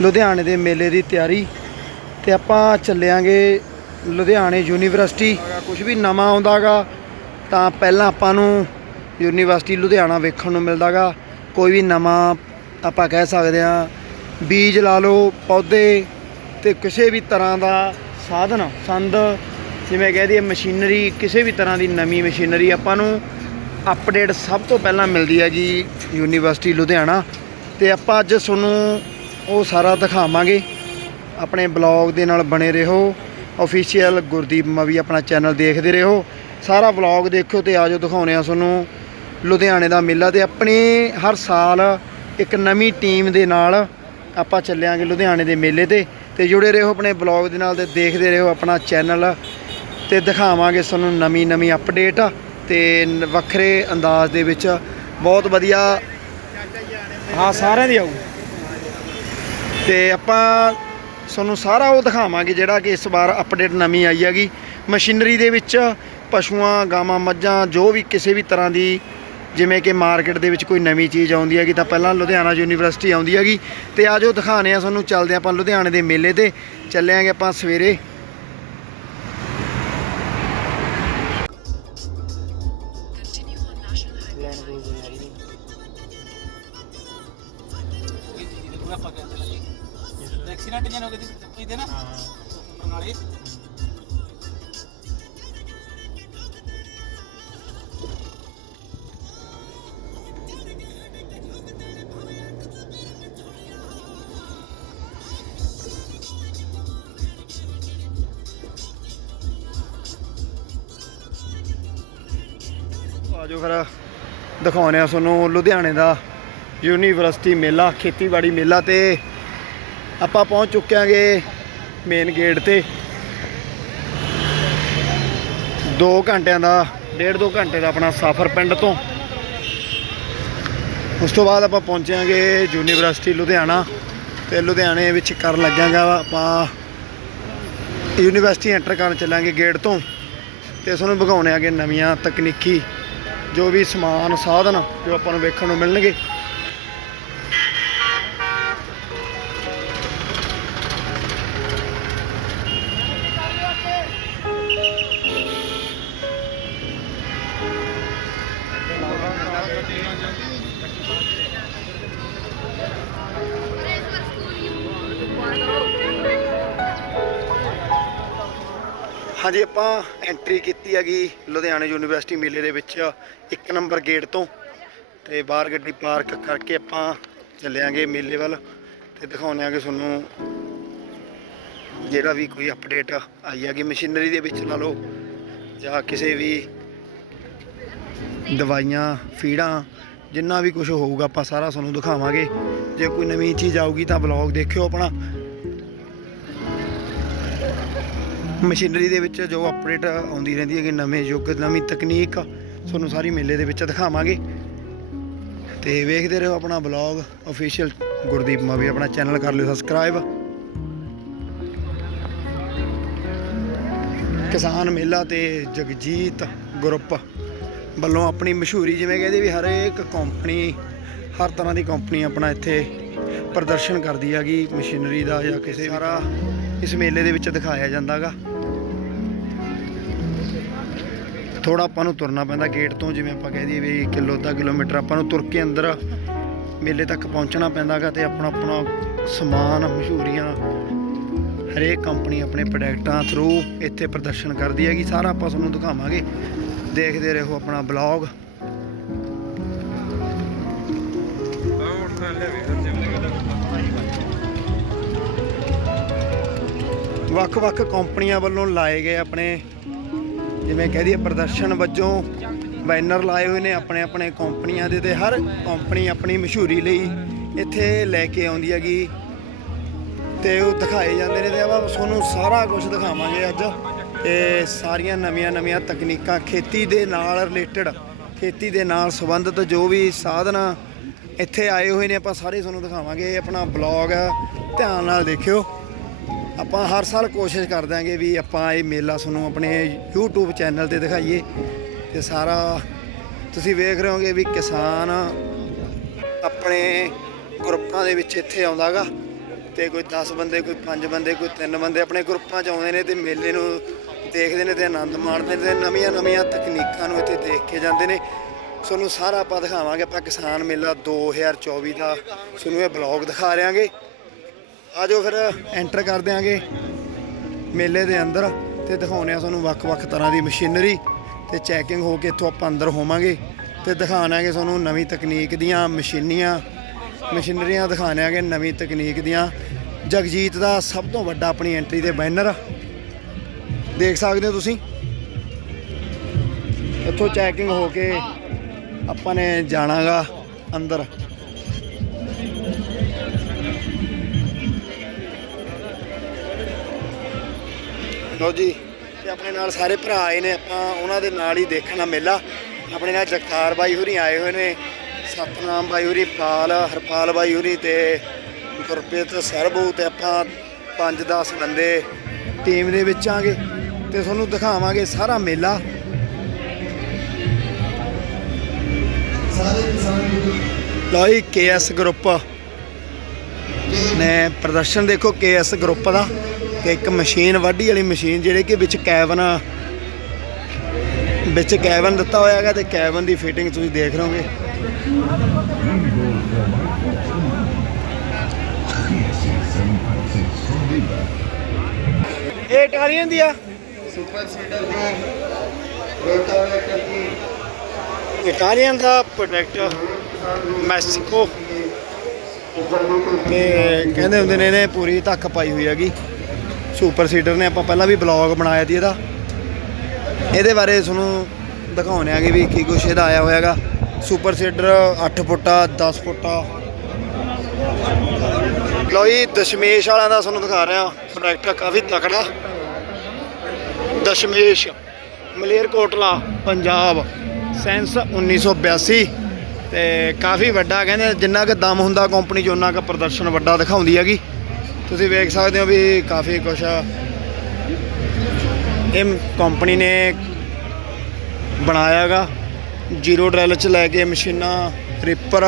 ਲੁਧਿਆਣੇ ਦੇ ਮੇਲੇ ਦੀ ਤਿਆਰੀ ਤੇ ਆਪਾਂ ਚੱਲਿਆਂਗੇ ਲੁਧਿਆਣੇ ਯੂਨੀਵਰਸਿਟੀ। ਕੁਝ ਵੀ ਨਵਾਂ ਆਉਂਦਾਗਾ ਤਾਂ ਪਹਿਲਾਂ ਆਪਾਂ ਨੂੰ ਯੂਨੀਵਰਸਿਟੀ ਲੁਧਿਆਣਾ ਵੇਖਣ ਨੂੰ ਮਿਲਦਾਗਾ। ਕੋਈ ਵੀ ਨਵਾਂ ਆਪਾਂ ਕਹਿ ਸਕਦੇ ਹਾਂ, ਬੀਜ ਲਾ ਲਓ, ਪੌਦੇ ਤੇ ਕਿਸੇ ਵੀ ਤਰ੍ਹਾਂ ਦਾ ਸਾਧਨ, ਸੰਦ, ਜਿਵੇਂ ਕਹਿ ਦਈਏ ਮਸ਼ੀਨਰੀ, ਕਿਸੇ ਵੀ ਤਰ੍ਹਾਂ ਦੀ ਨਵੀਂ ਮਸ਼ੀਨਰੀ ਆਪਾਂ ਨੂੰ ਅਪਡੇਟ ਸਭ ਤੋਂ ਪਹਿਲਾਂ ਮਿਲਦੀ ਹੈਗੀ ਯੂਨੀਵਰਸਿਟੀ ਲੁਧਿਆਣਾ। ਤੇ ਆਪਾਂ ਅੱਜ ਤੁਹਾਨੂੰ ਉਹ ਸਾਰਾ ਦਿਖਾਵਾਂਗੇ। ਆਪਣੇ ਬਲੌਗ ਦੇ ਨਾਲ ਬਣੇ ਰਹੋ। ਅਫੀਸ਼ੀਅਲ ਗੁਰਦੀਪ ਮਵੀ ਆਪਣਾ ਚੈਨਲ ਦੇਖਦੇ ਰਹੋ। ਸਾਰਾ ਬਲੌਗ ਦੇਖਿਓ ਤੇ ਆਜੋ ਦਿਖਾਉਣੇ ਆ ਤੁਹਾਨੂੰ ਲੁਧਿਆਣੇ ਦਾ ਮੇਲਾ ਤੇ ਆਪਣੇ ਹਰ ਸਾਲ ਇੱਕ ਨਵੀਂ ਟੀਮ ਦੇ ਨਾਲ ਆਪਾਂ ਚੱਲਿਆਂਗੇ ਲੁਧਿਆਣੇ ਦੇ ਮੇਲੇ ਤੇ ਤੇ ਜੁੜੇ ਰਹੋ ਆਪਣੇ ਬਲੌਗ ਦੇ ਨਾਲ ਤੇ ਦੇਖਦੇ ਰਹੋ ਆਪਣਾ ਚੈਨਲ ਤੇ ਦਿਖਾਵਾਂਗੇ ਤੁਹਾਨੂੰ ਨਵੀਂ ਨਵੀਂ ਅਪਡੇਟ ਤੇ ਵੱਖਰੇ ਅੰਦਾਜ਼ ਦੇ ਵਿੱਚ। ਬਹੁਤ ਵਧੀਆ। ਹਾਂ, ਸਾਰਿਆਂ ਦੀ ਆਊ। ਤੇ ਆਪਾਂ ਤੁਹਾਨੂੰ ਸਾਰਾ ਉਹ ਦਿਖਾਵਾਂਗੇ ਜਿਹੜਾ ਕਿ ਇਸ ਵਾਰ ਅਪਡੇਟ ਨਵੀਂ ਆਈ ਹੈਗੀ। ਮਸ਼ੀਨਰੀ ਦੇ ਵਿੱਚ ਪਸ਼ੂਆਂ, ਗਾਵਾਂ, ਮੱਝਾਂ, ਜੋ ਵੀ ਕਿਸੇ ਵੀ ਤਰ੍ਹਾਂ ਦੀ ਜਿਵੇਂ ਕਿ ਮਾਰਕੀਟ ਦੇ ਵਿੱਚ ਕੋਈ ਨਵੀਂ ਚੀਜ਼ ਆਉਂਦੀ ਹੈਗੀ ਤਾਂ ਪਹਿਲਾਂ ਲੁਧਿਆਣਾ ਯੂਨੀਵਰਸਿਟੀ ਆਉਂਦੀ ਹੈਗੀ। ਤੇ ਆਜੋ ਦਿਖਾਣੇ ਆ ਤੁਹਾਨੂੰ, ਚੱਲਦੇ ਆਪਾਂ ਲੁਧਿਆਣੇ ਦੇ ਮੇਲੇ ਤੇ। ਚੱਲਿਆਂਗੇ ਆਪਾਂ ਸਵੇਰੇ ਦਿਖਾਉਂਦੇ ਆ ਤੁਹਾਨੂੰ ਲੁਧਿਆਣੇ ਦਾ ਯੂਨੀਵਰਸਿਟੀ ਮੇਲਾ, ਖੇਤੀਬਾੜੀ ਮੇਲਾ ਤੇ ਆਪਾਂ ਪਹੁੰਚ ਚੁੱਕਿਆਂਗੇ ਮੇਨ ਗੇਟ ਤੇ। 2 ਘੰਟਿਆਂ ਦਾ, ਡੇਢ ਦੋ ਘੰਟੇ ਦਾ ਆਪਣਾ ਸਫ਼ਰ ਪਿੰਡ ਤੋਂ। ਉਸ ਤੋਂ ਬਾਅਦ ਆਪਾਂ ਪਹੁੰਚਾਂਗੇ ਯੂਨੀਵਰਸਿਟੀ ਲੁਧਿਆਣਾ ਤੇ ਲੁਧਿਆਣੇ ਵਿੱਚ ਕਰਨ ਲੱਗਾਂਗਾ ਆਪਾਂ ਯੂਨੀਵਰਸਿਟੀ ਐਂਟਰ ਕਰਨ ਚੱਲਾਂਗੇ ਗੇਟ ਤੋਂ ਤੇ ਤੁਹਾਨੂੰ ਵਿਖਾਉਣੇ ਆਗੇ ਨਵੀਆਂ ਤਕਨੀਕੀ ਜੋ ਵੀ ਸਮਾਨ ਸਾਧਨ ਜੋ ਆਪਾਂ ਨੂੰ ਵੇਖਣ ਨੂੰ ਮਿਲਣਗੇ ਹਾਂਜੀ, ਆਪਾਂ ਐਂਟਰੀ ਕੀਤੀ ਹੈਗੀ ਲੁਧਿਆਣਾ ਯੂਨੀਵਰਸਿਟੀ ਮੇਲੇ ਦੇ ਵਿੱਚ ਇੱਕ ਨੰਬਰ ਗੇਟ ਤੋਂ ਤੇ ਬਾਹਰ ਗੱਡੀ ਪਾਰਕ ਕਰਕੇ ਆਪਾਂ ਚੱਲਿਆਂਗੇ ਮੇਲੇ ਵੱਲ ਤੇ ਦਿਖਾਉਂਦੇ ਆਂਗੇ ਤੁਹਾਨੂੰ ਜਿਹੜਾ ਵੀ ਕੋਈ ਅਪਡੇਟ ਆਈ ਹੈਗੀ ਮਸ਼ੀਨਰੀ ਦੇ ਵਿੱਚ ਲਾ ਲਓ ਜਾਂ ਕਿਸੇ ਵੀ ਦਵਾਈਆਂ, ਫੀਡਾਂ, ਜਿੰਨਾ ਵੀ ਕੁਝ ਹੋਊਗਾ ਆਪਾਂ ਸਾਰਾ ਤੁਹਾਨੂੰ ਦਿਖਾਵਾਂਗੇ। ਜੇ ਕੋਈ ਨਵੀਂ ਚੀਜ਼ ਆਊਗੀ ਤਾਂ ਬਲੌਗ ਦੇਖਿਓ ਆਪਣਾ। ਮਸ਼ੀਨਰੀ ਦੇ ਵਿੱਚ ਜੋ ਅਪਡੇਟ ਆਉਂਦੀ ਰਹਿੰਦੀ ਹੈ ਕਿ ਨਵੇਂ ਯੁੱਗ, ਨਵੀਂ ਤਕਨੀਕ, ਤੁਹਾਨੂੰ ਸਾਰੀ ਮੇਲੇ ਦੇ ਵਿੱਚ ਦਿਖਾਵਾਂਗੇ। ਤੇ ਵੇਖਦੇ ਰਹੋ ਆਪਣਾ ਬਲੌਗ ਅਫੀਸ਼ੀਅਲ ਗੁਰਦੀਪ ਮਾ ਆਪਣਾ ਚੈਨਲ ਕਰ ਲਿਓ ਸਬਸਕ੍ਰਾਈਬ ਕਿਸਾਨ ਮੇਲਾ ਤੇ ਜਗਜੀਤ ਗਰੁੱਪ ਵੱਲੋਂ ਆਪਣੀ ਮਸ਼ਹੂਰੀ, ਜਿਵੇਂ ਕਹਿੰਦੇ ਵੀ ਹਰੇਕ ਕੰਪਨੀ ਹਰ ਤਰ੍ਹਾਂ ਦੀ ਕੰਪਨੀ ਆਪਣਾ ਇੱਥੇ ਪ੍ਰਦਰਸ਼ਨ ਕਰਦੀ ਹੈਗੀ, ਮਸ਼ੀਨਰੀ ਦਾ ਜਾਂ ਕਿਸੇ ਸਾਰਾ ਇਸ ਮੇਲੇ ਦੇ ਵਿੱਚ ਦਿਖਾਇਆ ਜਾਂਦਾਗਾ। ਥੋੜਾ ਆਪਾਂ ਨੂੰ ਤੁਰਨਾ ਪੈਂਦਾ ਗੇਟ ਤੋਂ, ਜਿਵੇਂ ਆਪਾਂ ਕਹਿ ਦਈਏ ਵੀ ਕਿਲੋ ਅੱਧਾ ਕਿਲੋਮੀਟਰ ਆਪਾਂ ਨੂੰ ਤੁਰ ਕੇ ਅੰਦਰ ਮੇਲੇ ਤੱਕ ਪਹੁੰਚਣਾ ਪੈਂਦਾਗਾ ਤੇ ਆਪਣਾ ਆਪਣਾ ਸਮਾਨ, ਮਸ਼ਹੂਰੀਆਂ, ਹਰੇਕ ਕੰਪਨੀ ਆਪਣੇ ਪ੍ਰੋਡਕਟਾਂ ਥਰੂ ਇੱਥੇ ਪ੍ਰਦਰਸ਼ਨ ਕਰਦੀ ਹੈਗੀ। ਸਾਰਾ ਆਪਾਂ ਤੁਹਾਨੂੰ ਦਿਖਾਵਾਂਗੇ। ਦੇਖਦੇ ਰਹੋ ਆਪਣਾ ਬਲੌਗ ਵੱਖ-ਵੱਖ ਕੰਪਨੀਆਂ ਵੱਲੋਂ ਲਾਏ ਗਏ ਆਪਣੇ ਜਿਵੇਂ ਕਹਿ ਦਈਏ ਪ੍ਰਦਰਸ਼ਨ ਵਜੋਂ ਬੈਨਰ ਲਾਏ ਹੋਏ ਨੇ ਆਪਣੇ ਆਪਣੇ ਕੰਪਨੀਆਂ ਦੇ ਤੇ ਹਰ ਕੰਪਨੀ ਆਪਣੀ ਮਸ਼ਹੂਰੀ ਲਈ ਇੱਥੇ ਲੈ ਕੇ ਆਉਂਦੀ ਹੈਗੀ ਤੇ ਉਹ ਦਿਖਾਏ ਜਾਂਦੇ ਨੇ ਤੇ ਆਪਾਂ ਤੁਹਾਨੂੰ ਸਾਰਾ ਕੁਝ ਦਿਖਾਵਾਂਗੇ ਅੱਜ। ਤੇ ਸਾਰੀਆਂ ਨਵੀਆਂ ਨਵੀਆਂ ਤਕਨੀਕਾਂ ਖੇਤੀ ਦੇ ਨਾਲ ਰਿਲੇਟਡ ਖੇਤੀ ਦੇ ਨਾਲ ਸੰਬੰਧਿਤ ਜੋ ਵੀ ਸਾਧਨ ਇੱਥੇ ਆਏ ਹੋਏ ਨੇ ਆਪਾਂ ਸਾਰੇ ਤੁਹਾਨੂੰ ਦਿਖਾਵਾਂਗੇ। ਇਹ ਆਪਣਾ ਬਲੌਗ ਧਿਆਨ ਨਾਲ ਦੇਖਿਓ। ਆਪਾਂ ਹਰ ਸਾਲ ਕੋਸ਼ਿਸ਼ ਕਰ ਆਂਗੇ ਵੀ ਆਪਾਂ ਇਹ ਮੇਲਾ ਤੁਹਾਨੂੰ ਆਪਣੇ YouTube ਚੈਨਲ ਤੇ ਦਿਖਾਈਏ ਤੇ ਸਾਰਾ ਤੁਸੀਂ ਵੇਖ ਰਹੇ ਹੋਗੇ ਵੀ ਕਿਸਾਨ ਆਪਣੇ ਗਰੁੱਪਾਂ ਦੇ ਵਿੱਚ ਇੱਥੇ ਆਉਂਦਾਗਾ ਤੇ ਕੋਈ 10 ਬੰਦੇ, ਕੋਈ 5 ਬੰਦੇ, ਕੋਈ 3 ਬੰਦੇ ਆਪਣੇ ਗਰੁੱਪਾਂ 'ਚ ਆਉਂਦੇ ਨੇ ਤੇ ਮੇਲੇ ਨੂੰ ਦੇਖਦੇ ਨੇ ਤੇ ਆਨੰਦ ਮਾਣਦੇ ਨੇ ਤੇ ਨਵੀਆਂ ਨਵੀਆਂ ਤਕਨੀਕਾਂ ਨੂੰ ਇੱਥੇ ਦੇਖ ਕੇ ਜਾਂਦੇ ਨੇ। ਤੁਹਾਨੂੰ ਸਾਰਾ ਆਪਾਂ ਦਿਖਾਵਾਂਗੇ ਆਪਾਂ ਕਿਸਾਨ ਮੇਲਾ 2024 ਦਾ। ਤੁਹਾਨੂੰ ਇਹ ਬਲੌਗ ਦਿਖਾ ਰਿਆਂਗੇ ਆਜੋ ਫਿਰ ਐਂਟਰ ਕਰ ਦਿਆਂਗੇ। ਮੇਲੇ ਦੇ ਅੰਦਰ ਤੇ ਦਿਖਾਉਂਦੇ ਆ ਤੁਹਾਨੂੰ ਵੱਖ-ਵੱਖ ਤਰ੍ਹਾਂ ਦੀ ਮਸ਼ੀਨਰੀ ਤੇ ਚੈਕਿੰਗ ਹੋ ਕੇ ਇੱਥੋਂ ਆਪਾਂ ਅੰਦਰ ਹੋਵਾਂਗੇ ਤੇ ਦਿਖਾਣਾਂਗੇ ਤੁਹਾਨੂੰ ਨਵੀਂ ਤਕਨੀਕ ਦੀਆਂ ਮਸ਼ੀਨੀਆਂ। ਮਸ਼ੀਨਰੀਆਂ ਦਿਖਾਣਾਂਗੇ ਨਵੀਂ ਤਕਨੀਕ ਦੀਆਂ। ਜਗਜੀਤ ਦਾ ਸਭ ਤੋਂ ਵੱਡਾ ਆਪਣੀ ਐਂਟਰੀ ਤੇ ਬੈਨਰ ਦੇਖ ਸਕਦੇ ਹੋ ਤੁਸੀਂ? ਇੱਥੋਂ ਚੈਕਿੰਗ ਹੋ ਕੇ ਆਪਾਂ ਨੇ ਜਾਣਾਗਾ ਅੰਦਰ। ਲੋ ਜੀ ਤੇ ਆਪਣੇ ਨਾਲ ਸਾਰੇ ਭਰਾ ਆਏ ਨੇ ਆਪਾਂ ਉਹਨਾਂ ਦੇ ਨਾਲ ਹੀ ਦੇਖਣਾ ਮੇਲਾ। ਆਪਣੇ ਨਾਲ ਜਗਤਾਰ ਬਾਈ ਹੋਰੀ ਆਏ ਹੋਏ ਨੇ ਸਤਨਾਮ ਬਾਈ ਹੋਰੀ ਪਾਲ ਹਰਪਾਲ ਬਾਈ ਹੋਰੀ ਤੇ ਗੁਰਪ੍ਰੀਤ ਸਰਬੂ ਤੇ ਆਪਾਂ 5-10 ਬੰਦੇ ਟੀਮ ਦੇ ਵਿੱਚ ਆਂਗੇ ਤੇ ਤੁਹਾਨੂੰ ਦਿਖਾਵਾਂਗੇ ਸਾਰਾ ਮੇਲਾ। ਜੀ ਕੇਐਸ ਗਰੁੱਪ ਨੇ ਪ੍ਰਦਰਸ਼ਨ ਦੇਖੋ ਕੇਐਸ ਗਰੁੱਪ ਦਾ। ਕਿ ਇੱਕ ਮਸ਼ੀਨ ਵਾਢੀ ਵਾਲੀ ਮਸ਼ੀਨ ਜਿਹੜੇ ਕਿ ਵਿੱਚ ਕੈਬਨ ਵਿੱਚ ਕੈਬਨ ਦਿੱਤਾ ਹੋਇਆ ਹੈਗਾ ਤੇ ਕੈਬਨ ਦੀ ਫਿਟਿੰਗ ਤੁਸੀਂ ਦੇਖ ਰਹੇ ਹੋਗੇ। ਇਹ ਇਟਾਲੀਅਨ ਦੀ ਆ ਸੁਪਰ ਸੀਡਰ ਦੀ ਰੋਟਾਵੇਟਰ ਦੀ ਇਟਾਲੀਅਨ ਦਾ ਪ੍ਰੋਡਕਟ ਮੈਕਸੀਕੋ। ਤੇ ਕਹਿੰਦੇ ਹੁੰਦੇ ਨੇ ਇਹਨੇ ਪੂਰੀ ਧੱਕ ਪਾਈ ਹੋਈ ਹੈਗੀ। ਸੁਪਰ ਸੀਡਰ ਨੇ ਆਪਾਂ ਪਹਿਲਾਂ ਵੀ ਬਲੌਗ ਬਣਾਇਆ ਸੀ ਇਹਦਾ। ਇਹਦੇ ਬਾਰੇ ਤੁਹਾਨੂੰ ਦਿਖਾਉਂਦੇ ਆਂਗੇ ਵੀ ਕੀ ਕੁਛ ਇਹਦਾ ਆਇਆ ਹੋਇਆਗਾ। ਸੁਪਰ ਸੀਡਰ 8 ਫੁੱਟਾ 10 ਫੁੱਟਾ। ਲਓ ਜੀ, ਦਸ਼ਮੇਸ਼ ਵਾਲਿਆਂ ਦਾ ਤੁਹਾਨੂੰ ਦਿਖਾ ਰਿਹਾ ਪ੍ਰੋਡਕਟ ਕਾਫੀ ਤਕੜਾ। ਦਸ਼ਮੇਸ਼ ਮਲੇਰਕੋਟਲਾ ਪੰਜਾਬ, ਸੈਂਸ 1982 ਤੇ ਕਾਫੀ ਵੱਡਾ, ਕਹਿੰਦੇ ਜਿੰਨਾ ਕੁ ਦਮ ਹੁੰਦਾ ਕੰਪਨੀ 'ਚ ਉਹਨਾਂ ਕੁ ਪ੍ਰਦਰਸ਼ਨ ਵੱਡਾ ਦਿਖਾਉਂਦੀ ਹੈਗੀ। ਤੁਸੀਂ ਵੇਖ ਸਕਦੇ ਹੋ ਵੀ ਕਾਫੀ ਕੁਛ ਇਹ ਕੰਪਨੀ ਨੇ ਬਣਾਇਆਗਾ ਜ਼ੀਰੋ ਡਰੈਲ ਚ ਲੈ ਕੇ ਮਸ਼ੀਨਾਂ ਰਿਪਰ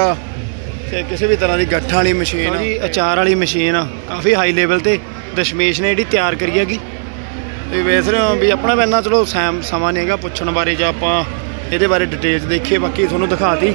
ਤੇ ਕਿਸੇ ਵੀ ਤਰ੍ਹਾਂ ਦੀ ਗੱਠਾਂ ਵਾਲੀ ਮਸ਼ੀਨ ਜੀ ਅਚਾਰ ਵਾਲੀ ਮਸ਼ੀਨ ਆ, ਕਾਫੀ ਹਾਈ ਲੈਵਲ ਤੇ ਦਸ਼ਮੇਸ਼ ਨੇ ਜਿਹੜੀ ਤਿਆਰ ਕਰੀ ਹੈਗੀ। ਤੁਸੀਂ ਵੇਖ ਰਹੇ ਹੋ ਵੀ ਆਪਣਾ ਇੰਨਾ ਚਲੋ ਸੈਮ ਸਮਾਂ ਨਹੀਂ ਹੈਗਾ ਪੁੱਛਣ ਬਾਰੇ ਜਾਂ ਆਪਾਂ ਇਹਦੇ ਬਾਰੇ ਡਿਟੇਲਸ ਦੇਖੀਏ। ਬਾਕੀ ਤੁਹਾਨੂੰ ਦਿਖਾਤੀ।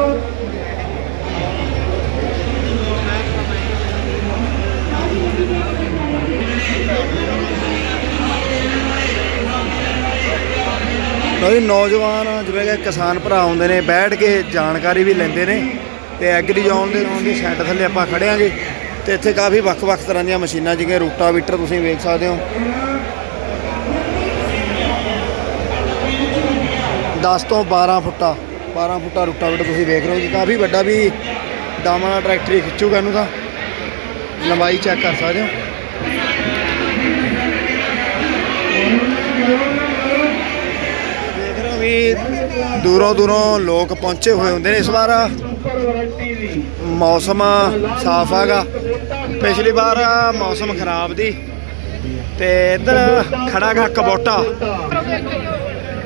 ਜੀ, ਨੌਜਵਾਨ ਜਿਵੇਂ ਕਿ ਕਿਸਾਨ ਭਰਾ ਆਉਂਦੇ ਨੇ, ਬੈਠ ਕੇ ਜਾਣਕਾਰੀ ਵੀ ਲੈਂਦੇ ਨੇ ਤੇ ਐਗਰੀ ਜ਼ੋਨ ਦੇ ਨਾਮ ਦੀ ਸੈੱਟ ਥੱਲੇ ਆਪਾਂ ਖੜਿਆਂਗੇ ਤੇ ਇੱਥੇ ਕਾਫੀ ਵੱਖ-ਵੱਖ ਤਰ੍ਹਾਂ ਦੀਆਂ ਮਸ਼ੀਨਾਂ ਜਿਵੇਂ ਰੂਟਾਵੀਟਰ ਤੁਸੀਂ ਵੇਖ ਸਕਦੇ ਹੋ। 10 ਤੋਂ 12 ਫੁੱਟਾ 12 ਫੁੱਟਾ ਰੂਟਾਵੀਟਰ ਤੁਸੀਂ ਵੇਖ ਰਹੇ ਹੋ ਜੀ। ਕਾਫੀ ਵੱਡਾ ਵੀ ਦਾਮਾਂ ਦਾ ਟਰੈਕਟਰ ਖਿੱਚੂਗਾ ਇਹਨੂੰ ਤਾਂ। ਲੰਬਾਈ ਚੈੱਕ ਕਰ ਸਕਦੇ ਹੋ। ਦੇਖ ਦੂਰੋਂ ਦੂਰੋਂ ਲੋਕ ਪਹੁੰਚੇ ਹੋਏ ਹੁੰਦੇ ਨੇ ਇਸ ਵਾਰ। ਮੌਸਮ ਸਾਫ਼ ਹੈਗਾ। ਪਿਛਲੀ ਵਾਰ ਮੌਸਮ ਖਰਾਬ ਦੀ ਤੇ ਇੱਧਰ ਖੜਾਗਾ ਕਬੋਟਾ।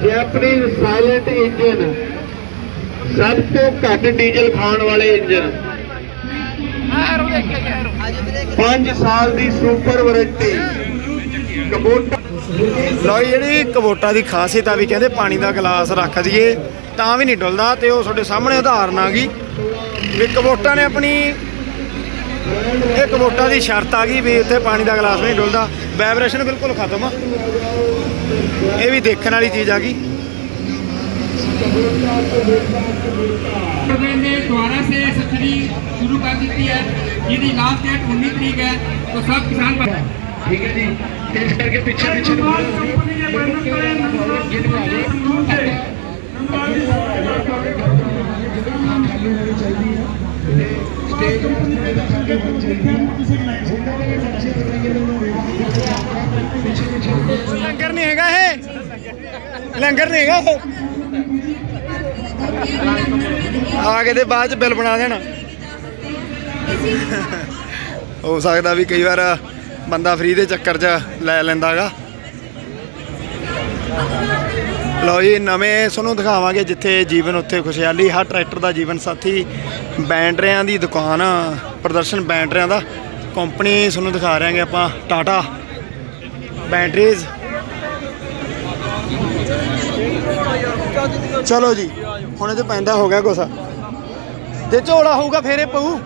ਜੈਪਨੀਜ਼ ਸਾਇਲੈਂਟ ਇੰਜਨ ਸਭ ਤੋਂ ਘੱਟ ਡੀਜ਼ਲ ਖਾਣ ਵਾਲੇ ਇੰਜਨ 5 ਸਾਲ ਦੀ ਸੁਪਰ ਵਾਰੰਟੀ ਕਬੋਟਾ ਲਓ ਜੀ, ਜਿਹੜੀ ਕਬੋਟਾ ਦੀ ਖਾਸੀਅਤ ਆ ਵੀ ਕਹਿੰਦੇ ਪਾਣੀ ਦਾ ਗਲਾਸ ਰੱਖ ਦਈਏ ਤਾਂ ਵੀ ਨਹੀਂ ਡੁੱਲਦਾ ਤੇ ਉਹ ਤੁਹਾਡੇ ਸਾਹਮਣੇ ਉਦਾਹਰਨ ਆ ਗਈ ਵੀ ਕਬੋਟਾ ਨੇ ਆਪਣੀ ਇਹ ਕਬੋਟਾ ਦੀ ਸ਼ਰਤ ਆ ਗਈ ਵੀ ਉੱਥੇ ਪਾਣੀ ਦਾ ਗਲਾਸ ਨਹੀਂ ਡੁੱਲਦਾ ਵਾਈਬ੍ਰੇਸ਼ਨ ਬਿਲਕੁਲ ਖਤਮ ਆ ਇਹ ਵੀ ਦੇਖਣ ਵਾਲੀ ਚੀਜ਼ ਆ ਗਈ गवर्नमेंट ने दोबारा से सब्सिडी शुरू कर दी है यदि लास्ट डेट उन्नीस तरीक है तो सब किसान पर ਠੀਕ ਹੈ ਜੀ ਤੇ ਇਸ ਕਰਕੇ ਪਿੱਛੇ ਪਿੱਛੇ ਨੂੰ ਸਟੇਜ ਲੰਗਰ ਨਹੀਂ ਹੈਗਾ ਇਹ। ਆ ਕੇ ਤੇ ਬਾਅਦ ਚ ਬਿੱਲ ਬਣਾ ਦੇਣਾ। ਹੋ ਸਕਦਾ ਵੀ ਕਈ ਵਾਰ ਬੰਦਾ ਫ੍ਰੀ ਦੇ ਚੱਕਰ 'ਚ ਲੈ ਲੈਂਦਾਗਾ ਲਓ ਜੀ, ਨਵੇਂ ਤੁਹਾਨੂੰ ਦਿਖਾਵਾਂਗੇ ਜਿੱਥੇ ਜੀਵਨ ਉੱਥੇ ਖੁਸ਼ਹਾਲੀ, ਹਰ ਟਰੈਕਟਰ ਦਾ ਜੀਵਨ ਸਾਥੀ ਬੈਂਡਰਿਆਂ ਦੀ ਦੁਕਾਨ, ਪ੍ਰਦਰਸ਼ਨ ਬੈਂਡਰਿਆਂ ਦਾ। ਕੰਪਨੀ ਤੁਹਾਨੂੰ ਦਿਖਾ ਰਹੇ ਹਾਂਗੇ ਆਪਾਂ ਟਾਟਾ ਬੈਟਰੀਜ਼ ਚਲੋ ਜੀ, ਹੁਣ ਇਹ ਤੇ ਪੈਂਦਾ ਹੋ ਗਿਆ ਕੁਛ ਤੇ ਝੋਲਾ ਹੋਊਗਾ, ਫੇਰ ਇਹ ਪਊ।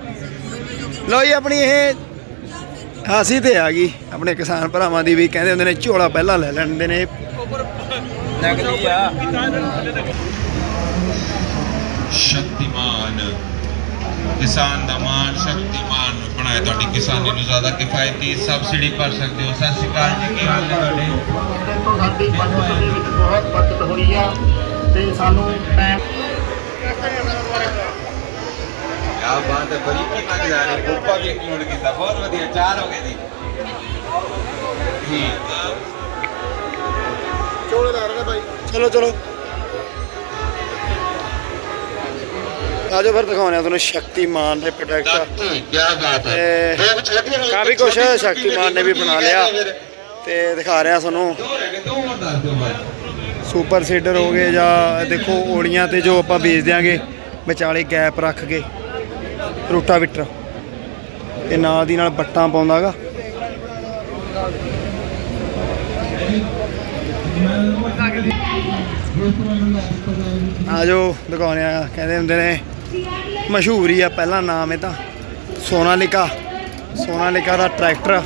ਲਓ ਜੀ, ਆਪਣੀ ਇਹ ਹਾਸੀ ਤੇ ਆ ਗਈ। ਆਪਣੇ ਕਿਸਾਨ ਭਰਾਵਾਂ ਦੀ ਵੀ ਕਹਿੰਦੇ ਹੁੰਦੇ ਨੇ ਝੋਲਾ ਪਹਿਲਾਂ ਲੈ ਲੈਂਦੇ ਨੇ। ਆ ਸ਼ਕਤੀਮਾਨ ਕਿਸਾਨ ਦਾ ਮਾਨ ਸ਼ਕਤੀਮਾਨ ਬਣਾਏ ਤੁਹਾਡੀ ਕਿਸਾਨੀ ਨੂੰ ਜ਼ਿਆਦਾ ਕਿਫਾਇਤੀ ਸਬਸਿਡੀ ਭਰ ਸਕਦੇ ਹੋ। ਸਤਿ ਸ਼੍ਰੀ ਅਕਾਲ ਜੀ ਕੀ ਹਾਲ ਨੇ ਤੁਹਾਡੇ? ਤੋਂ ਸਾਡੀ ਦੇ ਵਿੱਚ ਬਹੁਤ ਬਚਤ ਹੋਈ ਆ ਤੇ ਸਾਨੂੰ ਟਾਈਮ ਕਿਆ ਬਾਤ ਹੈ ਬੜੀ ਕੀ ਲੱਗ ਜਾ ਰਹੀ। ਗਰੁੱਪਾ ਵੀ ਇੰਕਲੂਡ ਕੀਤਾ। ਬਹੁਤ ਵਧੀਆ ਚਾਰ ਹੋ ਗਏ ਜੀ। ਠੀਕ। ਆ ਚਲੋ ਚਲੋ। ਆਜੋ ਫਿਰ ਦਿਖਾਉਂਦੇ ਆ ਤੁਹਾਨੂੰ ਸ਼ਕਤੀਮਾਨ ਦੇ ਪ੍ਰੋਡਕਟ ਕੀ ਬਾਤ ਹੈ। ਕਾਫੀ ਕੁਛ ਸ਼ਕਤੀਮਾਨ ਨੇ ਵੀ ਬਣਾ ਲਿਆ। ਤੇ ਦਿਖਾ ਰਿਹਾ ਤੁਹਾਨੂੰ। ਰਹਿ ਸੁਪਰ ਸੀਡਰ ਹੋ ਗਏ ਜਾਂ ਦੇਖੋ ਓਲੀਆਂ ਤੇ ਜੋ ਆਪਾਂ ਵੇਚ ਦਿਆਂਗੇ ਵਿਚਾਲੇ ਗੈਪ ਰੱਖ ਕੇ। ਰੂਟਾਵੀਟਰ ਤੇ ਨਾਲ ਦੀ ਨਾਲ ਬੱਟਾਂ ਪਾਉਂਦਾਗਾ ਆਜੋ ਦਿਖਾਉਂਦੇ ਆ ਕਹਿੰਦੇ ਹੁੰਦੇ ਨੇ, ਮਸ਼ਹੂਰ ਹੀ ਆ, ਪਹਿਲਾ ਨਾਮ ਇਹ ਤਾਂ। ਸੋਨਾਲਿਕਾ। ਸੋਨਾਲਿਕਾ ਦਾ ਟਰੈਕਟਰ।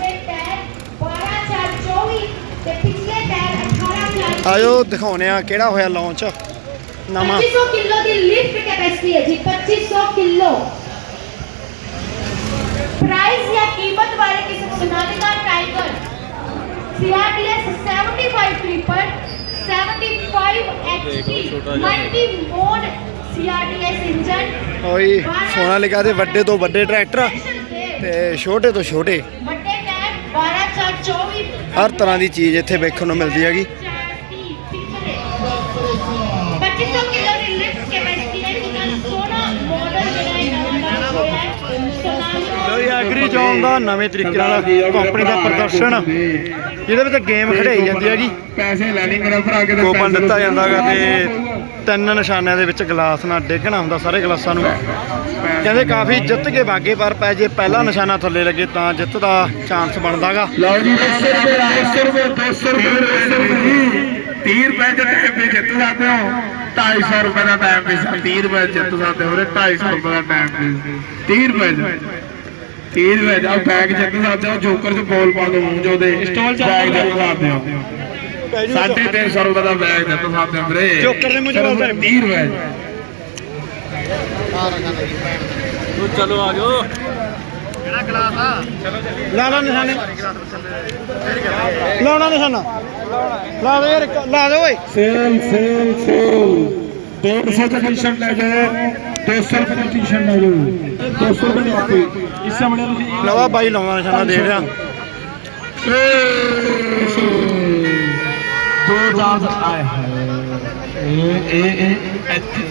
ਆਜੋ ਦਿਖਾਉਂਦੇ ਆ ਕਿਹੜਾ ਹੋਇਆ ਲਾਂਚ ਨਵਾਂ। 2500 ਕਿਲੋ ਦੀ ਲਿਫਟ ਕੈਪੈਸਿਟੀ ਹੈ ਜੀ 2500 ਕਿਲੋ ਪ੍ਰਾਈਸ ਜਾਂ ਕੀਮਤ ਬਾਰੇ ਕਿਸੇ ਨੂੰ ਸੁਣਾਵੇਗਾ tiger CRTS 75 tripper 75 HP multi mode CRTS engine ਓਏ ਸੋਨਾਲਿਕਾ ਦੇ ਵੱਡੇ ਤੋਂ ਵੱਡੇ ਟਰੈਕਟਰ ਤੇ ਛੋਟੇ ਤੋਂ ਛੋਟੇ ਵੱਡੇ ਟਾਇਰ 12 4 24 ਹਰ ਤਰ੍ਹਾਂ ਦੀ ਚੀਜ਼ ਇੱਥੇ ਵੇਖਣ ਨੂੰ ਮਿਲਦੀ ਹੈਗੀ ਜੀ ਜ਼ੋਨ ਦਾ ਨਵੇਂ ਤਰੀਕੇ ਨਾਲ ਕੰਪਨੀ ਦਾ ਪ੍ਰਦਰਸ਼ਨ ਜਿਹਦੇ ਵਿੱਚ ਗੇਮ ਖੜਾਈ ਜਾਂਦੀ ਹੈਗੀ ਪੈਸੇ ਲੈ ਲਈ ਮੇਰਾ ਭਰਾ ਕਿਤੇ ਕੋਪਨ ਦਿੱਤਾ ਜਾਂਦਾਗਾ ਤੇ ਤਿੰਨ ਨਿਸ਼ਾਨਿਆਂ ਦੇ ਵਿੱਚ ਗਲਾਸ ਨਾਲ ਡੇਗਣਾ ਹੁੰਦਾ ਸਾਰੇ ਗਲਾਸਾਂ ਨੂੰ। ਕਹਿੰਦੇ ਕਾਫੀ ਜਿੱਤ ਕੇ ਵਾਗੇ ਪਰ ਪੈ ਜੇ ਪਹਿਲਾ ਨਿਸ਼ਾਨਾ ਥੱਲੇ ਲੱਗੇ ਤਾਂ ਜਿੱਤ ਦਾ ਚਾਂਸ ਬਣਦਾਗਾ ਲਓ ਜੀ 200 ਰੁਪਏ 200 ਰੁਪਏ 200 ਰੁਪਏ 30 ਰੁਪਏ ਦੇ ਟਾਈਮ ਵੀ ਜਿੱਤ ਸਕਦੇ ਹੋ। 250 ਰੁਪਏ ਦਾ ਟਾਈਮ ਵੀ 30 ਰੁਪਏ ਜਿੱਤ ਸਕਦੇ ਹੋ ਰੇ 250 ਰੁਪਏ ਦਾ ਟਾਈਮ ਵੀ 30 ਰੁਪਏ 30 ਰੁਪਏ ਦਾ ਬੈਗ ਜਿੱਤ ਸਕਦੇ ਹੋ ਜੋਕਰ ਚ ਬੋਲ ਪਾ ਦੋ ਮੂੰਹ ਜੋ ਦੇ ਸਟਾਲ ਚ ਬੈਗ ਜਿੱਤ ਸਕਦੇ ਹੋ 350 ਰੁਪਏ ਦਾ ਬੈਗ ਵੀਰੇ। ਜੋਕਰ ਦੇ ਮੂੰਹ 'ਚ ਬੋਲ ਪਾ। 30 ਰੁਪਏ। ਤੂੰ ਚਲੋ ਆ ਜਾਓ। ਲਾ ਲਾ ਨਿਸ਼ਾਨੇ। ਲਾਉਣਾ ਨਿਸ਼ਾਨਾ। ਲਾ ਦੇ ਯਾਰ ਲਾ ਦੇ ਓਏ। ਸੇਲ ਸੇਲ ਸੇਲ 150 ਦਾ ਟੀ-ਸ਼ਰਟ ਲੈ ਜਾਓ। 200 ਰੁਪਏ ਦਾ ਟੀ-ਸ਼ਰਟ ਲੈ ਜਾਓ 200 ਰੁਪਏ ਦੀ ਆਪੇ। ਇਸ ਸਾਹਮਣੇ ਤੁਸੀਂ ਲਵਾ ਬਾਈ ਲਾਉਂਦਾ ਨਿਸ਼ਾਨਾ ਦੇ ਰਿਹਾ ਦੋ ਚਾਰ ਆਏ ਇਹ ਇਹ ਇਹ ਇੱਥੇ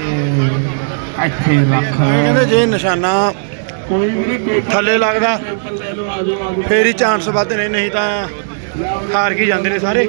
ਇੱਥੇ ਰੱਖ। ਇਹ ਕਹਿੰਦੇ ਜੇ ਨਿਸ਼ਾਨਾ ਥੱਲੇ ਲੱਗਦਾ ਫੇਰ ਹੀ ਚਾਂਸ ਵੱਧ ਨੇ ਨਹੀਂ ਤਾਂ ਹਾਰ ਕੇ ਜਾਂਦੇ ਨੇ ਸਾਰੇ।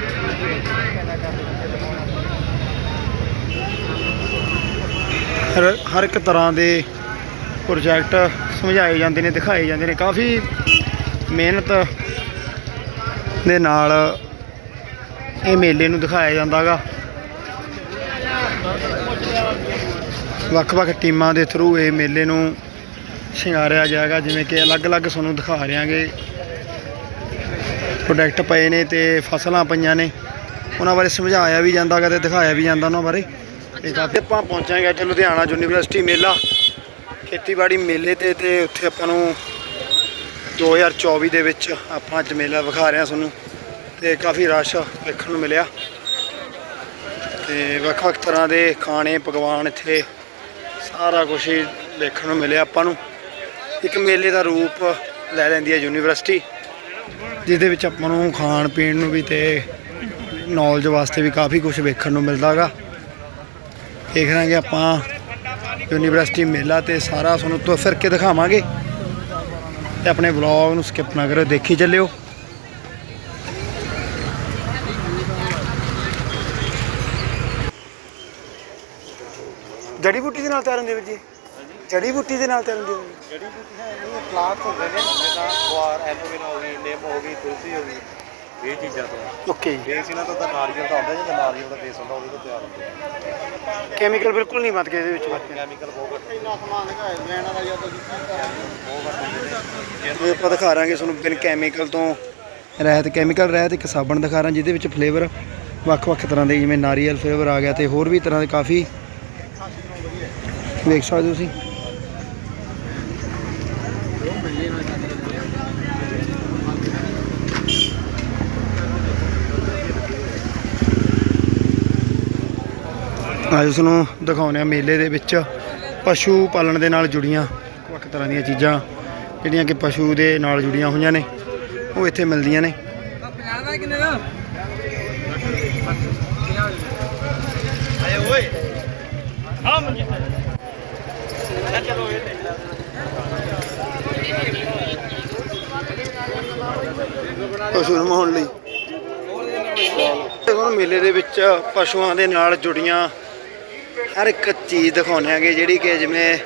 ਹਰ ਹਰ ਇੱਕ ਤਰ੍ਹਾਂ ਦੇ ਪ੍ਰੋਜੈਕਟ ਸਮਝਾਏ ਜਾਂਦੇ ਨੇ, ਦਿਖਾਏ ਜਾਂਦੇ ਨੇ। ਕਾਫੀ ਮਿਹਨਤ ਦੇ ਨਾਲ ਇਹ ਮੇਲੇ ਨੂੰ ਦਿਖਾਇਆ ਜਾਂਦਾਗਾ। ਵੱਖ-ਵੱਖ ਟੀਮਾਂ ਦੇ ਥਰੂ ਇਹ ਮੇਲੇ ਨੂੰ ਸ਼ਿੰਗਾਰਿਆ ਜਾਏਗਾ। ਜਿਵੇਂ ਕਿ ਅਲੱਗ-ਅਲੱਗ ਤੁਹਾਨੂੰ ਦਿਖਾ ਰਿਆਂਗੇ ਪ੍ਰੋਡਕਟ ਪਏ ਨੇ ਤੇ ਫਸਲਾਂ ਪਈਆਂ ਨੇ। ਉਹਨਾਂ ਬਾਰੇ ਸਮਝਾਇਆ ਵੀ ਜਾਂਦਾ ਗਾ ਤੇ ਦਿਖਾਇਆ ਵੀ ਜਾਂਦਾ ਉਹਨਾਂ ਬਾਰੇ। ਤੇ ਜਦ ਆਪਾਂ ਪਹੁੰਚਾਂਗੇ ਅੱਜ ਲੁਧਿਆਣਾ ਯੂਨੀਵਰਸਿਟੀ ਮੇਲਾ। ਖੇਤੀਬਾੜੀ ਮੇਲੇ ਤੇ ਤੇ ਉੱਥੇ ਆਪਾਂ ਨੂੰ 2024 ਦੇ ਵਿੱਚ ਆਪਾਂ ਅੱਜ ਮੇਲਾ ਵਿਖਾ ਰਹੇ ਹਾਂ ਤੁਹਾਨੂੰ ਤੇ ਕਾਫੀ ਰਸ਼ ਵੇਖਣ ਨੂੰ ਮਿਲਿਆ। ਤੇ ਵੱਖ-ਵੱਖ ਤਰ੍ਹਾਂ ਦੇ ਖਾਣੇ, ਪਕਵਾਨ ਇੱਥੇ ਸਾਰਾ ਕੁਝ ਹੀ ਦੇਖਣ ਨੂੰ ਮਿਲਿਆ ਆਪਾਂ ਨੂੰ। ਇੱਕ ਮੇਲੇ ਦਾ ਰੂਪ ਲੈ ਲੈਂਦੀ ਹੈ ਯੂਨੀਵਰਸਿਟੀ। ਜਿਹਦੇ ਵਿੱਚ ਆਪਾਂ ਨੂੰ ਖਾਣ ਪੀਣ ਨੂੰ ਵੀ ਤੇ ਨੌਲੇਜ ਵਾਸਤੇ ਵੀ ਕਾਫੀ ਕੁਝ ਵੇਖਣ ਨੂੰ ਮਿਲਦਾ ਗਾ। ਦੇਖ ਲਾਂਗੇ ਆਪਾਂ ਯੂਨੀਵਰਸਿਟੀ ਮੇਲਾ ਤੇ ਸਾਰਾ ਤੁਹਾਨੂੰ ਤੋਂ ਫਿਰ ਕੇ ਦਿਖਾਵਾਂਗੇ। ਤੇ ਆਪਣੇ ਵਲੌਗ ਨੂੰ ਸਕਿਪ ਨਾ ਕਰੋ ਦੇਖੀ ਚੱਲਿਓ। ਜੜੀ ਬੂਟੀ ਦੇ ਨਾਲ ਤਿਆਰ ਹੁੰਦੀ ਵੀਰ ਜੀ? ਜੜੀ ਬੂਟੀ ਦੇ ਨਾਲ ਤਿਆਰ ਹੁੰਦੀ। ਹੈ ਜਿਹੜੀ ਬੂਟੀਆਂ ਇਹ ਪਲਾਂਟ ਹੁੰਦੇ ਨੇ ਜਿੱਦਾਂ ਗੁਆਰ ਐਲੋਵੇਰਾ ਹੋ ਗਈ ਨਿੰਮ ਹੋ ਗਈ ਤੁਲਸੀ ਹੋ ਗਈ ਇਹ ਚੀਜ਼ਾਂ ਤੋਂ। ਓਕੇ। ਬੇਸ ਇਹਨਾਂ ਤੋਂ ਤਾਂ ਨਾਰੀਅਲ ਦਾ ਹੁੰਦਾ ਜਿਹੜਾ ਨਾਰੀਅਲ ਦਾ ਬੇਸ ਹੁੰਦਾ ਉਹਦੇ ਤੋਂ ਤਿਆਰ ਹੁੰਦਾ ਕੈਮੀਕਲ ਬਿਲਕੁਲ ਨਹੀਂ ਵਰਤਦੇ ਇਹਦੇ ਵਿੱਚ। ਵਰਤੇ ਕੈਮੀਕਲ ਬਹੁਤ ਘੱਟ ਇਹ ਆਪਾਂ ਦਿਖਾ ਰਾਂਗੇ ਤੁਹਾਨੂੰ ਬਿਨ ਕੈਮੀਕਲ ਤੋਂ। ਰਹਿਤ ਕੈਮੀਕਲ ਰਹਿਤ ਇੱਕ ਸਾਬਣ ਦਿਖਾ ਰਾਂ ਜਿਹਦੇ ਵਿੱਚ ਫਲੇਵਰ ਵੱਖ-ਵੱਖ ਤਰ੍ਹਾਂ ਦੇ ਜਿਵੇਂ ਨਾਰੀਅਲ ਫਲੇਵਰ ਆ ਗਿਆ ਤੇ ਹੋਰ ਵੀ ਤਰ੍ਹਾਂ ਦੇ ਕਾਫੀ। ਵੇਖ ਸਕਦੇ ਹੋ ਤੁਸੀਂ? ਅੱਜ ਉਸ ਨੂੰ ਦਿਖਾਉਂਦੇ ਆ ਮੇਲੇ ਦੇ ਵਿੱਚ ਪਸ਼ੂ ਪਾਲਣ ਦੇ ਨਾਲ ਜੁੜੀਆਂ ਵੱਖ ਤਰ੍ਹਾਂ ਦੀਆਂ ਚੀਜ਼ਾਂ, ਜਿਹੜੀਆਂ ਕਿ ਪਸ਼ੂ ਦੇ ਨਾਲ ਜੁੜੀਆਂ ਹੋਈਆਂ ਨੇ। ਉਹ ਇੱਥੇ ਮਿਲਦੀਆਂ ਨੇ। ਪਸ਼ੂ ਨਮਾਉਣ ਲਈ। ਦੇਖੋ ਮੇਲੇ ਦੇ ਵਿੱਚ ਪਸ਼ੂਆਂ ਦੇ ਨਾਲ ਜੁੜੀਆਂ ਹਰ ਇੱਕ ਚੀਜ਼ ਦਿਖਾਉਂਦੇ ਆਂਗੇ ਜਿਹੜੀ ਕਿ ਜਿਵੇਂ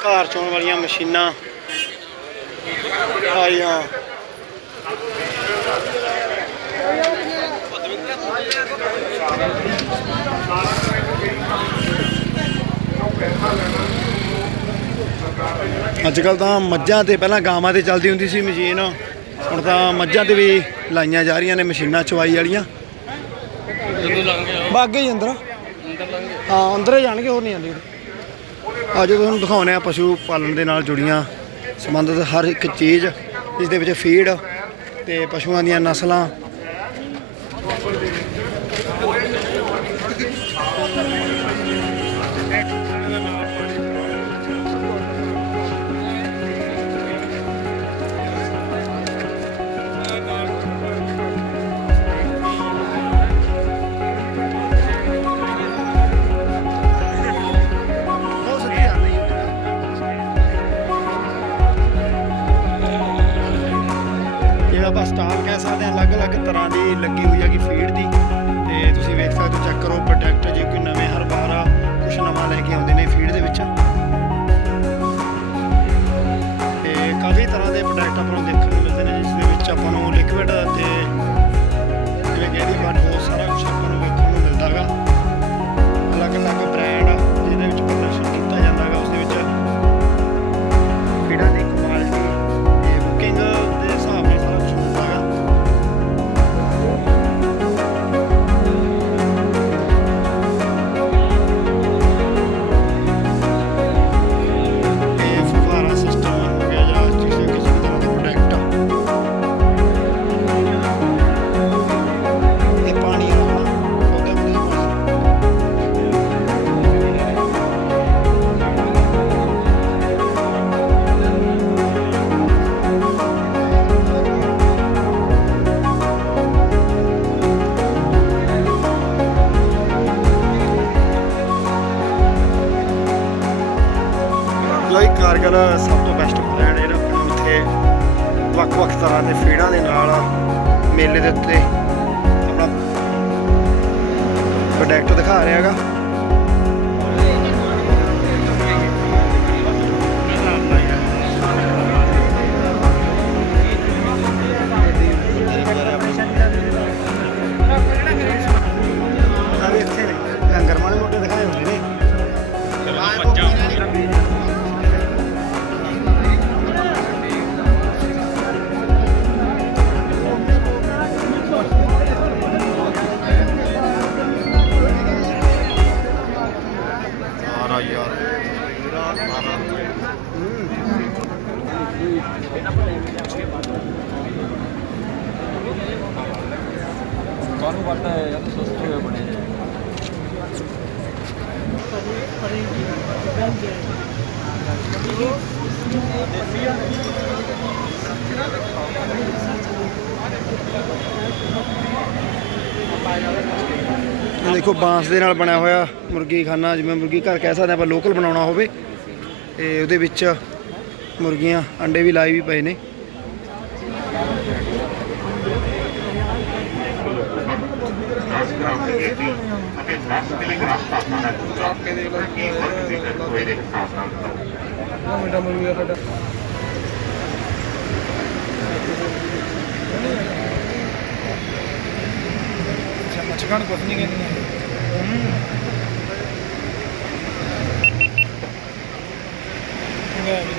ਘਰ ਚੋਣ ਵਾਲੀਆਂ ਮਸ਼ੀਨਾਂ, ਆਈਆਂ। ਅੱਜ ਕੱਲ ਤਾਂ ਮੱਝਾਂ ਤੇ ਪਹਿਲਾਂ ਗਾਵਾਂ ਤੇ ਚੱਲਦੀ ਹੁੰਦੀ ਸੀ ਮਸ਼ੀਨ, ਹੁਣ ਤਾਂ ਮੱਝਾਂ ਤੇ ਵੀ ਲਾਈਆਂ ਜਾ ਰਹੀਆਂ ਨੇ ਮਸ਼ੀਨਾਂ ਚਵਾਈ ਵਾਲੀਆਂ। ਬਾਗੇ ਹੀ ਅੰਦਰ। ਹਾਂ, ਅੰਦਰ ਹੀ ਜਾਣਗੇ, ਹੋਰ ਨਹੀਂ ਆਉਂਦੇ ਅੱਜ ਤੁਹਾਨੂੰ ਦਿਖਾਉਂਦੇ ਆ ਪਸ਼ੂ ਪਾਲਣ ਦੇ ਨਾਲ ਜੁੜੀਆਂ, ਸੰਬੰਧਿਤ ਹਰ ਇੱਕ ਚੀਜ਼ ਜਿਸ ਦੇ ਵਿੱਚ ਫੀਡ ਤੇ ਪਸ਼ੂਆਂ ਦੀਆਂ ਨਸਲਾਂ। ਲੱਗੀ ਹੋਈ ਹੈਗੀ ਬਾਂਸ ਦੇ ਨਾਲ ਬਣਿਆ ਹੋਇਆ ਮੁਰਗੀ ਖਾਨਾ, ਜਿਵੇਂ ਮੁਰਗੀ ਘਰ ਕਹਿ ਸਕਦੇ ਆਪਾਂ ਲੋਕਲ ਬਣਾਉਣਾ ਹੋਵੇ, ਤੇ ਉਹਦੇ ਵਿੱਚ ਮੁਰਗੀਆਂ, ਅੰਡੇ ਵੀ ਲਾਏ ਵੀ ਪਏ ਨੇ। ਮੱਛੀਆਂ ਕੁਝ ਨਹੀਂ ਕਹਿੰਦੀਆਂ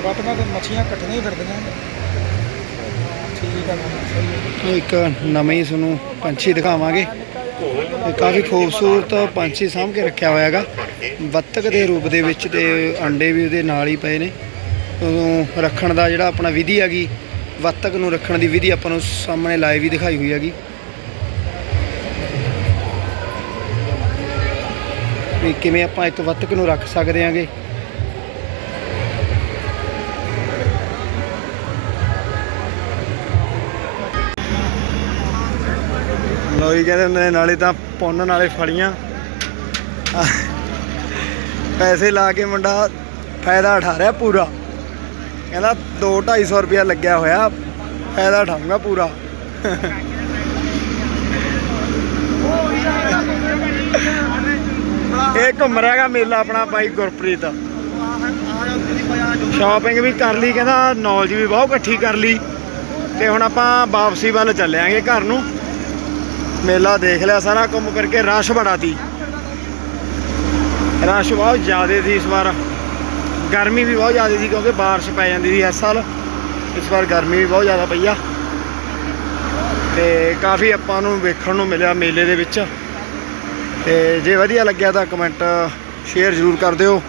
ਬਟਨਾ ਤੇ ਮੱਛੀਆਂ ਕੱਟਣੀਆਂ ਹੀ ਫਿਰਦੀਆਂ ਠੀਕ ਆ ਸਹੀ ਹੈ ਇੱਕ ਨਵੇਂ ਹੀ ਤੁਹਾਨੂੰ ਪੰਛੀ ਦਿਖਾਵਾਂਗੇ। ਇਹ ਕਾਫੀ ਖੂਬਸੂਰਤ ਪੰਛੀ ਸਾਂਭ ਕੇ ਰੱਖਿਆ ਹੋਇਆ ਹੈਗਾ। ਬੱਤਕ ਦੇ ਰੂਪ ਦੇ ਵਿੱਚ ਤੇ ਅੰਡੇ ਵੀ ਉਹਦੇ ਨਾਲ ਹੀ ਪਏ ਨੇ। ਉਦੋਂ ਰੱਖਣ ਦਾ ਜਿਹੜਾ ਆਪਣਾ ਵਿਧੀ ਹੈਗੀ ਬੱਤਕ ਨੂੰ ਰੱਖਣ ਦੀ ਵਿਧੀ ਆਪਾਂ ਨੂੰ ਸਾਹਮਣੇ ਲਾਈਵ ਵੀ ਦਿਖਾਈ ਹੋਈ ਹੈਗੀ। ਵੀ ਕਿਵੇਂ ਆਪਾਂ ਇੱਕ ਬੱਤਕ ਨੂੰ ਰੱਖ ਸਕਦੇ ਹਾਂਗੇ ਲੋਈ ਕਹਿੰਦੇ ਨੇ, ਨਾਲੇ ਤਾਂ ਪੁੰਨ ਨਾਲੇ ਫੜੀਆਂ ਪੈਸੇ ਲਾ ਕੇ ਮੁੰਡਾ ਫਾਇਦਾ ਉਠਾ ਰਿਹਾ ਪੂਰਾ। ਕਹਿੰਦਾ 2 250 ਰੁਪਇਆ ਲੱਗਿਆ ਹੋਇਆ, ਫਾਇਦਾ ਉਠਾਊਂਗਾ ਪੂਰਾ। ਇਹ ਘੁੰਮ ਰਿਹਾਗਾ ਮੇਲਾ ਆਪਣਾ ਬਾਈ ਗੁਰਪ੍ਰੀਤ। ਸ਼ਾਪਿੰਗ ਵੀ ਕਰ ਲਈ, ਕਹਿੰਦਾ ਨੌਲੇਜ ਵੀ ਬਹੁਤ ਇਕੱਠੀ ਕਰ ਲਈ। ਤੇ ਹੁਣ ਆਪਾਂ ਵਾਪਸੀ ਵੱਲ ਚੱਲਿਆਂਗੇ ਘਰ ਨੂੰ। ਮੇਲਾ ਦੇਖ ਲਿਆ ਸਾਰਾ ਘੁੰਮ ਕਰਕੇ, ਰਸ਼ ਬੜਾ ਤੀ ਰਸ਼ ਬਹੁਤ ਜ਼ਿਆਦਾ ਸੀ ਇਸ ਵਾਰ। ਗਰਮੀ ਵੀ ਬਹੁਤ ਜ਼ਿਆਦਾ ਸੀ ਕਿਉਂਕਿ ਬਾਰਿਸ਼ ਪੈ ਜਾਂਦੀ ਸੀ ਹਰ ਸਾਲ। ਇਸ ਵਾਰ ਗਰਮੀ ਵੀ ਬਹੁਤ ਜ਼ਿਆਦਾ ਪਈ ਆ। ਤੇ ਕਾਫੀ ਆਪਾਂ ਨੂੰ ਵੇਖਣ ਨੂੰ ਮਿਲਿਆ ਮੇਲੇ ਦੇ ਵਿੱਚ। ਤੇ ਜੇ ਵਧੀਆ ਲੱਗਿਆ ਤਾਂ ਕਮੈਂਟ ਸ਼ੇਅਰ ਜ਼ਰੂਰ ਕਰ ਦਿਓ।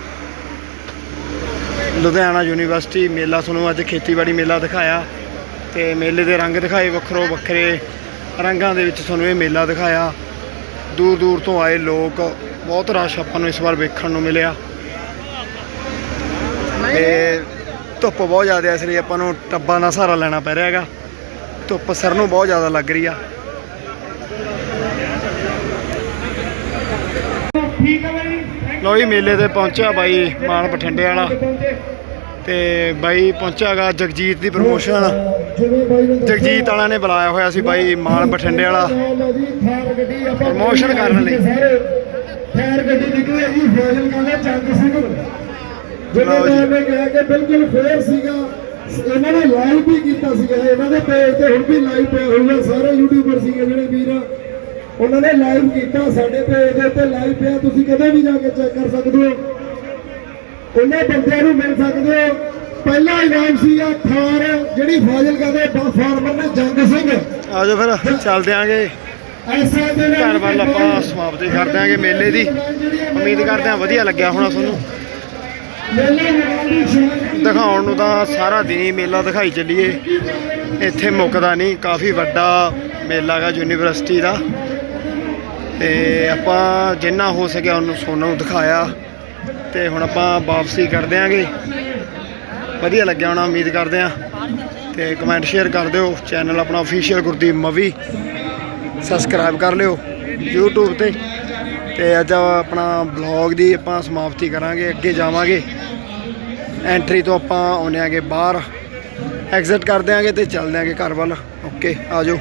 ਲੁਧਿਆਣਾ ਯੂਨੀਵਰਸਿਟੀ ਮੇਲਾ ਤੁਹਾਨੂੰ ਅੱਜ ਖੇਤੀਬਾੜੀ ਮੇਲਾ ਦਿਖਾਇਆ ਤੇ ਮੇਲੇ ਦੇ ਰੰਗ ਦਿਖਾਏ ਵੱਖਰੋ ਵੱਖਰੇ। ਰੰਗਾਂ ਦੇ ਵਿੱਚ ਤੁਹਾਨੂੰ ਇਹ ਮੇਲਾ ਦਿਖਾਇਆ। ਦੂਰ ਦੂਰ ਤੋਂ ਆਏ ਲੋਕ, ਬਹੁਤ ਰਸ਼ ਆਪਾਂ ਨੂੰ ਇਸ ਵਾਰ ਵੇਖਣ ਨੂੰ ਮਿਲਿਆ। ਤੇ ਧੁੱਪ ਬਹੁਤ ਜ਼ਿਆਦਾ ਇਸ ਲਈ ਆਪਾਂ ਨੂੰ ਟੱਬਾਂ ਦਾ ਸਹਾਰਾ ਲੈਣਾ ਪੈ ਰਿਹਾ ਹੈਗਾ। ਧੁੱਪ ਸਰ ਨੂੰ ਬਹੁਤ ਜ਼ਿਆਦਾ ਲੱਗ ਰਹੀ ਆ। ਲੋ ਜੀ ਮੇਲੇ ਤੇ ਪਹੁੰਚਿਆ ਬਾਈ ਮਾਨ ਬਠਿੰਡੇ ਵਾਲਾ। ਤੇ ਬਾਈ ਪਹੁੰਚਿਆਗਾ ਜਗਜੀਤ ਦੀ ਪ੍ਰਮੋਸ਼ਨ ਜਗਜੀਤ ਵਾਲਾ ਨੇ ਬੁਲਾਇਆ ਹੋਇਆ ਸੀ ਬਾਈ ਮਾਨ ਬਠਿੰਡੇ ਵਾਲਾ। ਪ੍ਰਮੋਸ਼ਨ ਕਰਨ ਲਈ। ਖੈਰ ਗੱਡੀ ਨਿਕਲੀ ਜੀ ਫਾਜ਼ਿਲਕਾ ਦਾ ਚੰਦ ਸਿੰਘ। ਜਿਹਨੇ ਮੈਂ ਕਿਹਾ ਕਿ ਬਿਲਕੁਲ ਫੇਰ ਸੀਗਾ। ਇਹਨਾਂ ਨੇ ਲਾਈਵ ਵੀ ਕੀਤਾ ਸੀਗਾ। ਇਹਨਾਂ ਦੇ ਪੇਜ ਤੇ ਹੁਣ ਵੀ ਲਾਈਵ ਪਿਆ ਹੋਊਗਾ। ਸਾਰੇ ਯੂਟਿਊਬਰ ਸੀਗੇ ਜਿਹੜੇ ਵੀਰ। ਉਹਨਾਂ ਨੇ ਲਾਈਵ ਕੀਤਾ ਸਾਡੇ ਪੇਜ ਦੇ ਉੱਤੇ ਲਾਈਵ ਪਿਆ ਤੁਸੀਂ ਕਦੇ ਵੀ ਜਾ ਕੇ ਚੈੱਕ ਕਰ ਸਕਦੇ ਹੋ। ਉਹਨਾਂ ਬੰਦਿਆਂ ਨੂੰ ਮਿਲ ਸਕਦੇ ਹੋ। ਪਹਿਲਾ ਇਨਾਮ ਸੀ ਆ ਥਾਰ ਜਿਹੜੀ ਫਾਜ਼ਿਲਕਾ ਦੇ ਫਾਰਮਰ ਨੇ ਜੰਗ ਸਿੰਘ। ਆਜੋ ਫਿਰ ਚੱਲਦੇ ਆਂਗੇ ਐਸਾ ਦੇ ਘਰ ਵੱਲ ਆਪਾਂ ਸਮਾਪਤੀ ਕਰ ਦਿਆਂਗੇ ਮੇਲੇ ਦੀ। ਉਮੀਦ ਕਰਦੇ ਹਾਂ ਵਧੀਆ ਲੱਗਿਆ ਹੋਣਾ ਤੁਹਾਨੂੰ। ਦਿਖਾਉਣ ਨੂੰ ਤਾਂ ਸਾਰਾ ਦਿਨ ਹੀ ਮੇਲਾ ਦਿਖਾਈ ਚੱਲੀਏ। ਇੱਥੇ ਮੁੱਕਦਾ ਨਹੀਂ ਕਾਫੀ ਵੱਡਾ ਮੇਲਾ ਹੈਗਾ ਯੂਨੀਵਰਸਿਟੀ ਦਾ। ਤੇ ਆਪਾਂ ਜਿੰਨਾ ਹੋ ਸਕਿਆ ਉਹਨੂੰ ਸੋਨੂੰ ਦਿਖਾਇਆ ਤੇ ਹੁਣ ਆਪਾਂ ਵਾਪਸੀ ਕਰ ਦਿਆਂਗੇ ਵਧੀਆ ਲੱਗਿਆ ਹੋਣਾ, ਉਮੀਦ ਕਰਦੇ ਹਾਂ ਤੇ ਕਮੈਂਟ ਸ਼ੇਅਰ ਕਰ ਦਿਓ। ਚੈਨਲ ਆਪਣਾ ਅਫੀਸ਼ੀਅਲ ਗੁਰਦੀਪ ਮਵੀ। ਸਬਸਕ੍ਰਾਈਬ ਕਰ ਲਿਓ YouTube ਤੇ। ਤੇ ਅੱਜ ਆਪਣਾ ਬਲੌਗ ਦੀ ਆਪਾਂ ਸਮਾਪਤੀ ਕਰਾਂਗੇ, ਅੱਗੇ ਜਾਵਾਂਗੇ। ਐਂਟਰੀ ਤੋਂ ਆਪਾਂ ਆਉਂਦੇ ਆਂਗੇ ਬਾਹਰ। ਐਗਜ਼ਿਟ ਕਰ ਦਿਆਂਗੇ ਤੇ ਚੱਲਦੇ ਆਂਗੇ ਘਰ ਵੱਲ। ਓਕੇ ਆਜੋ